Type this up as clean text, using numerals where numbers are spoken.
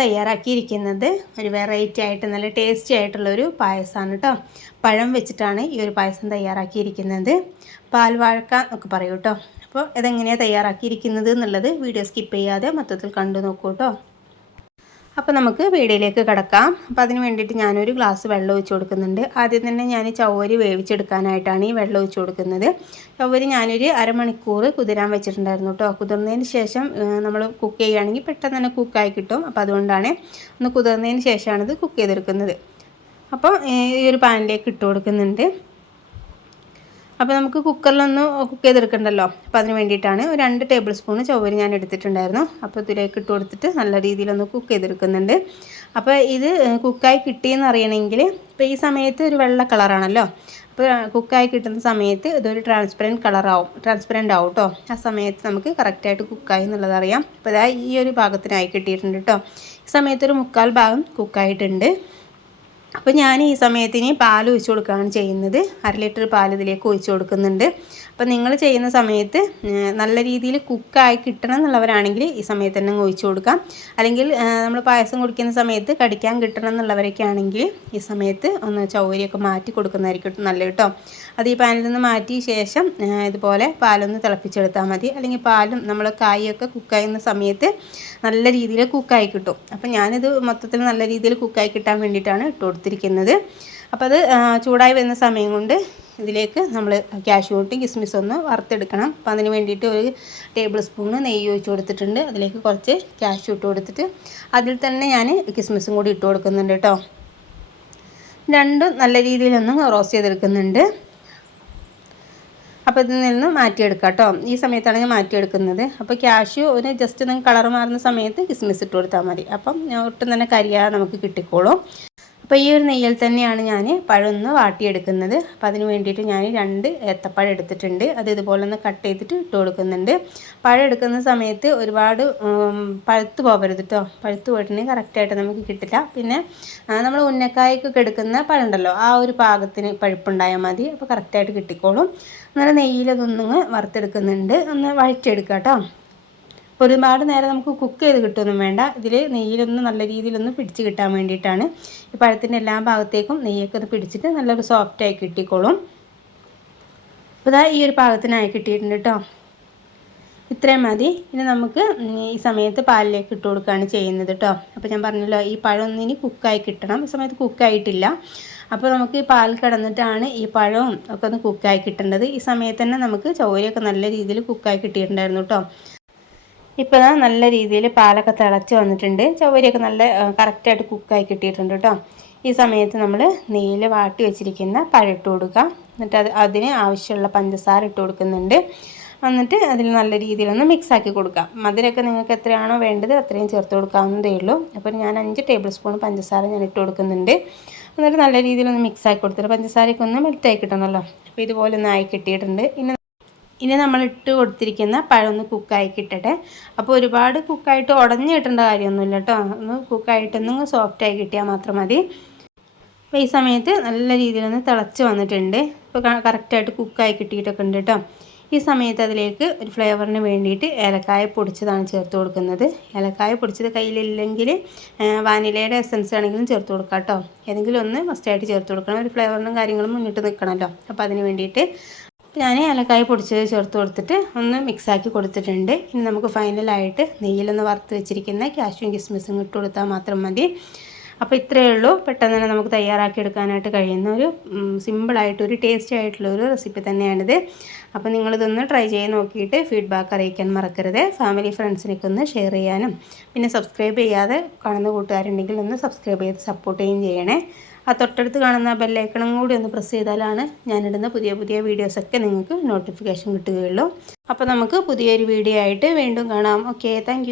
തയ്യാറാക്കിയിരിക്കുന്നത് ഒരു വെറൈറ്റി ആയിട്ട് നല്ല ടേസ്റ്റി ആയിട്ടുള്ളൊരു പായസമാണ് കേട്ടോ. പഴം വെച്ചിട്ടാണ് ഈ ഒരു പായസം തയ്യാറാക്കിയിരിക്കുന്നത്. പാൽവാഴക്ക എന്നൊക്കെ പറയൂ കേട്ടോ. അപ്പോൾ ഇതെങ്ങനെയാണ് തയ്യാറാക്കിയിരിക്കുന്നത് എന്നുള്ളത് വീഡിയോ സ്കിപ്പ് ചെയ്യാതെ മൊത്തത്തിൽ കണ്ടു നോക്കൂ കേട്ടോ. അപ്പോൾ നമുക്ക് വീഡിയോയിലേക്ക് കിടക്കാം. അപ്പോൾ അതിന് വേണ്ടിയിട്ട് ഞാനൊരു ഗ്ലാസ് വെള്ളം ഒഴിച്ച് കൊടുക്കുന്നുണ്ട്. ആദ്യം തന്നെ ഞാൻ ചവ്വരി വേവിച്ചെടുക്കാനായിട്ടാണ് ഈ വെള്ളം ഒഴിച്ച് കൊടുക്കുന്നത്. ചവ്വരി ഞാനൊരു അരമണിക്കൂർ കുതിരാൻ വെച്ചിട്ടുണ്ടായിരുന്നു കേട്ടോ. കുതിർന്നതിന് ശേഷം നമ്മൾ കുക്ക് ചെയ്യുകയാണെങ്കിൽ പെട്ടെന്ന് തന്നെ കുക്കായി കിട്ടും. അപ്പോൾ അതുകൊണ്ടാണ് ഒന്ന് കുതിർന്നതിന് ശേഷമാണ് ഇത് കുക്ക് ചെയ്തെടുക്കുന്നത്. അപ്പോൾ ഈ ഒരു പാനിലേക്ക് ഇട്ട് കൊടുക്കുന്നുണ്ട്. അപ്പോൾ നമുക്ക് കുക്കറിലൊന്ന് കുക്ക് ചെയ്തെടുക്കണ്ടല്ലോ. അപ്പോൾ അതിന് വേണ്ടിയിട്ടാണ് ഒരു 2 ടേബിൾ സ്പൂൺ ചവ്വരി ഞാൻ എടുത്തിട്ടുണ്ടായിരുന്നു. അപ്പോൾ ഇതിലേക്ക് ഇട്ട് കൊടുത്തിട്ട് നല്ല രീതിയിലൊന്ന് കുക്ക് ചെയ്തെടുക്കുന്നുണ്ട്. അപ്പോൾ ഇത് കുക്കായി കിട്ടിയെന്ന് അറിയണമെങ്കിൽ ഇപ്പോൾ ഈ സമയത്ത് ഒരു വെള്ള കളറാണല്ലോ. അപ്പോൾ കുക്കായി കിട്ടുന്ന സമയത്ത് ഇതൊരു ട്രാൻസ്പെറൻറ്റ് ആവും കേട്ടോ. ആ സമയത്ത് നമുക്ക് കറക്റ്റായിട്ട് കുക്കായി എന്നുള്ളത് അറിയാം. അപ്പോൾ ഇതാ ഈ ഒരു ഭാഗത്തിനായി കിട്ടിയിട്ടുണ്ട് കേട്ടോ. ഈ സമയത്തൊരു 1/4 ഭാഗം കുക്കായിട്ടുണ്ട്. അപ്പോൾ ഞാൻ ഈ സമയത്തിന് പാൽ ഒഴിച്ച് കൊടുക്കുകയാണ് ചെയ്യുന്നത്. 1/2 ലിറ്റർ പാൽ ഇതിലേക്ക് ഒഴിച്ച് കൊടുക്കുന്നുണ്ട്. അപ്പോൾ നിങ്ങൾ ചെയ്യുന്ന സമയത്ത് നല്ല രീതിയിൽ കുക്കായി കിട്ടണം എന്നുള്ളവരാണെങ്കിൽ ഈ സമയത്ത് തന്നെ ഒഴിച്ച് കൊടുക്കാം. അല്ലെങ്കിൽ നമ്മൾ പായസം കുടിക്കുന്ന സമയത്ത് കടിക്കാൻ കിട്ടണം എന്നുള്ളവരൊക്കെ ആണെങ്കിൽ ഈ സമയത്ത് ഒന്ന് ചവ്വരിയൊക്കെ മാറ്റി കൊടുക്കുന്നതായിരിക്കും നല്ലത് കേട്ടോ. അത് ഈ പാനിൽ നിന്ന് മാറ്റിയ ശേഷം ഇതുപോലെ പാലൊന്ന് തിളപ്പിച്ചെടുത്താൽ മതി. അല്ലെങ്കിൽ പാലും നമ്മൾ കായൊക്കെ കുക്കായുന്ന സമയത്ത് നല്ല രീതിയിൽ കുക്കായി കിട്ടും. അപ്പോൾ ഞാനിത് മൊത്തത്തിൽ നല്ല രീതിയിൽ കുക്കായി കിട്ടാൻ വേണ്ടിയിട്ടാണ് ഇട്ട് കൊടുത്തിരിക്കുന്നത്. അപ്പോൾ അത് ചൂടായി വരുന്ന സമയം കൊണ്ട് ഇതിലേക്ക് നമ്മൾ കാഷ്യൂട്ടും കിസ്മിസും ഒന്ന് വറുത്തെടുക്കണം. അപ്പോൾ അതിന് വേണ്ടിയിട്ട് ഒരു ടേബിൾ സ്പൂണ് നെയ്യ് ഒഴിച്ച് കൊടുത്തിട്ടുണ്ട്. അതിലേക്ക് കുറച്ച് കാഷ്യൂ ഇട്ട് കൊടുത്തിട്ട് അതിൽ തന്നെ ഞാൻ കിസ്മിസും കൂടി ഇട്ട് കൊടുക്കുന്നുണ്ട് കേട്ടോ. രണ്ടും നല്ല രീതിയിലൊന്ന് റോസ്റ്റ് ചെയ്തെടുക്കുന്നുണ്ട്. അപ്പോൾ ഇതിൽ നിന്ന് മാറ്റിയെടുക്കാം കേട്ടോ. ഈ സമയത്താണ് ഞാൻ മാറ്റിയെടുക്കുന്നത്. അപ്പോൾ കാഷ്യൂ ഒരു ജസ്റ്റ് ഒന്ന് കളർ മാറുന്ന സമയത്ത് കിസ്മിസ് ഇട്ട് കൊടുത്താൽ മതി. അപ്പം ഒട്ടും തന്നെ കരിയാതെ നമുക്ക് കിട്ടിക്കോളും. അപ്പോൾ ഈ ഒരു നെയ്യിൽ തന്നെയാണ് ഞാൻ പഴം ഒന്ന് വാട്ടിയെടുക്കുന്നത്. അപ്പോൾ അതിന് വേണ്ടിയിട്ട് ഞാൻ 2 ഏത്തപ്പഴം എടുത്തിട്ടുണ്ട്. അത് ഇതുപോലെ ഒന്ന് കട്ട് ചെയ്തിട്ട് ഇട്ട് കൊടുക്കുന്നുണ്ട്. പഴം എടുക്കുന്ന സമയത്ത് ഒരുപാട് പഴുത്ത് പോകരുത് കേട്ടോ. പഴുത്ത് പോയിട്ടുണ്ടെങ്കിൽ കറക്റ്റായിട്ട് നമുക്ക് കിട്ടില്ല. പിന്നെ നമ്മൾ ഉന്നക്കായ്ക്കൊക്കെ എടുക്കുന്ന പഴം ഉണ്ടല്ലോ, ആ ഒരു പാകത്തിന് പഴുപ്പുണ്ടായാൽ മതി. അപ്പോൾ കറക്റ്റായിട്ട് കിട്ടിക്കോളും. നല്ല നെയ്യിലതൊന്ന് വറുത്തെടുക്കുന്നുണ്ട്. ഒന്ന് വഴറ്റിയെടുക്കുക കേട്ടോ. ഒരുപാട് നേരം നമുക്ക് കുക്ക് ചെയ്ത് കിട്ടുമൊന്നും വേണ്ട. ഇതിൽ നെയ്യിലൊന്ന് നല്ല രീതിയിലൊന്ന് പിടിച്ച് കിട്ടാൻ വേണ്ടിയിട്ടാണ്. ഈ പഴത്തിൻ്റെ എല്ലാ ഭാഗത്തേക്കും നെയ്യൊക്കെ ഒന്ന് പിടിച്ചിട്ട് നല്ലൊരു സോഫ്റ്റായി കിട്ടിക്കോളും. അപ്പോൾ ഇതാ ഈ ഒരു പാകത്തിനായി കിട്ടിയിട്ടുണ്ട് കേട്ടോ. ഇത്രയും മതി. ഇനി നമുക്ക് ഈ സമയത്ത് പാലിലേക്ക് ഇട്ട് കൊടുക്കുകയാണ് ചെയ്യുന്നത് കേട്ടോ. അപ്പോൾ ഞാൻ പറഞ്ഞല്ലോ, ഈ പഴം ഒന്നിനി കുക്കായി കിട്ടണം. ഈ സമയത്ത് കുക്കായിട്ടില്ല. അപ്പോൾ നമുക്ക് ഈ പാൽ കിടന്നിട്ടാണ് ഈ പഴവും ഒക്കെ ഒന്ന് കുക്കായി കിട്ടേണ്ടത്. ഈ സമയത്ത് തന്നെ നമുക്ക് ചവ്വരിയൊക്കെ നല്ല രീതിയിൽ കുക്കായി കിട്ടിയിട്ടുണ്ടായിരുന്നു കേട്ടോ. ഇപ്പോൾ നല്ല രീതിയിൽ പാലൊക്കെ തിളച്ച് വന്നിട്ടുണ്ട്. ചവ്വരിയൊക്കെ നല്ല കറക്റ്റായിട്ട് കുക്കായി കിട്ടിയിട്ടുണ്ട് കേട്ടോ. ഈ സമയത്ത് നമ്മൾ നെയ്യിൽ വാട്ടി വെച്ചിരിക്കുന്ന പഴം ഇട്ട് കൊടുക്കുക. എന്നിട്ട് അതിന് ആവശ്യമുള്ള പഞ്ചസാര ഇട്ട് കൊടുക്കുന്നുണ്ട്. എന്നിട്ട് അതിൽ നല്ല രീതിയിലൊന്ന് മിക്സാക്കി കൊടുക്കാം. മധുരമൊക്കെ നിങ്ങൾക്ക് എത്രയാണോ വേണ്ടത് അത്രയും ചേർത്ത് കൊടുക്കാവുന്നതേ ഉള്ളൂ. അപ്പോൾ ഞാൻ 5 ടേബിൾ സ്പൂൺ പഞ്ചസാര ഞാൻ ഇട്ട് കൊടുക്കുന്നുണ്ട്. എന്നിട്ട് നല്ല രീതിയിലൊന്ന് മിക്സാക്കി കൊടുത്തിട്ട് പഞ്ചസാരയൊക്കെ ഒന്ന് മെൽറ്റായി കിട്ടണമല്ലോ. അപ്പോൾ ഇതുപോലെ ഒന്ന് ആയി കിട്ടിയിട്ടുണ്ട്. ഇനി നമ്മൾ ഇട്ട് കൊടുത്തിരിക്കുന്ന പഴം ഒന്ന് കുക്കായി കിട്ടട്ടെ. അപ്പോൾ ഒരുപാട് കുക്കായിട്ട് ഉടഞ്ഞ് കിട്ടേണ്ട കാര്യമൊന്നുമില്ല കേട്ടോ. ഒന്ന് കുക്കായിട്ടൊന്ന് സോഫ്റ്റായി കിട്ടിയാൽ മാത്രം മതി. അപ്പോൾ ഈ സമയത്ത് നല്ല രീതിയിലൊന്ന് തിളച്ച് വന്നിട്ടുണ്ട്. ഇപ്പോൾ കറക്റ്റായിട്ട് കുക്കായി കിട്ടിയിട്ടൊക്കെ ഉണ്ട് കേട്ടോ. ഈ സമയത്ത് അതിലേക്ക് ഒരു ഫ്ലേവറിന് വേണ്ടിയിട്ട് ഏലക്കായ പൊടിച്ചതാണ് ചേർത്ത് കൊടുക്കുന്നത്. ഏലക്കായ പൊടിച്ചത് കയ്യിലില്ലെങ്കിൽ വാനിലയുടെ എസൻസ് ആണെങ്കിലും ചേർത്ത് കൊടുക്കാം കേട്ടോ. ഏതെങ്കിലും ഒന്ന് മസ്റ്റായിട്ട് ചേർത്ത് കൊടുക്കണം. ഒരു ഫ്ലേവറിനും കാര്യങ്ങളും മുന്നിട്ട് നിൽക്കണമല്ലോ. അപ്പോൾ അതിന് വേണ്ടിയിട്ട് ഞാൻ ഏലക്കായ പൊടിച്ചത് ചേർത്ത് കൊടുത്തിട്ട് ഒന്ന് മിക്സാക്കി കൊടുത്തിട്ടുണ്ട്. ഇനി നമുക്ക് ഫൈനലായിട്ട് നെയ്യിലൊന്ന് വറുത്ത് വെച്ചിരിക്കുന്ന കാഷ്യൂം കിസ്മിസും ഇട്ട് കൊടുത്താൽ മാത്രം മതി. അപ്പോൾ ഇത്രയേ ഉള്ളൂ. പെട്ടെന്ന് തന്നെ നമുക്ക് തയ്യാറാക്കി എടുക്കാനായിട്ട് കഴിയുന്ന ഒരു സിമ്പിളായിട്ടൊരു ടേസ്റ്റി ആയിട്ടുള്ളൊരു റെസിപ്പി തന്നെയാണിത്. അപ്പോൾ നിങ്ങളിതൊന്ന് ട്രൈ ചെയ്ത് നോക്കിയിട്ട് ഫീഡ്ബാക്ക് അറിയിക്കാൻ മറക്കരുത്. ഫാമിലി ഫ്രണ്ട്സിനൊക്കെ ഒന്ന് ഷെയർ ചെയ്യാനും പിന്നെ സബ്സ്ക്രൈബ് ചെയ്യാതെ കാണുന്ന കൂട്ടുകാരുണ്ടെങ്കിൽ ഒന്ന് സബ്സ്ക്രൈബ് ചെയ്ത് സപ്പോർട്ട് ചെയ്യുകയും ചെയ്യണേ. ആ തൊട്ടടുത്ത് കാണുന്ന ബെല്ലൈക്കണും കൂടി ഒന്ന് പ്രസ് ചെയ്താലാണ് ഞാനിടുന്ന പുതിയ പുതിയ വീഡിയോസൊക്കെ നിങ്ങൾക്ക് നോട്ടിഫിക്കേഷൻ കിട്ടുകയുള്ളൂ. അപ്പോൾ നമുക്ക് പുതിയൊരു വീഡിയോ ആയിട്ട് വീണ്ടും കാണാം. Okay, thank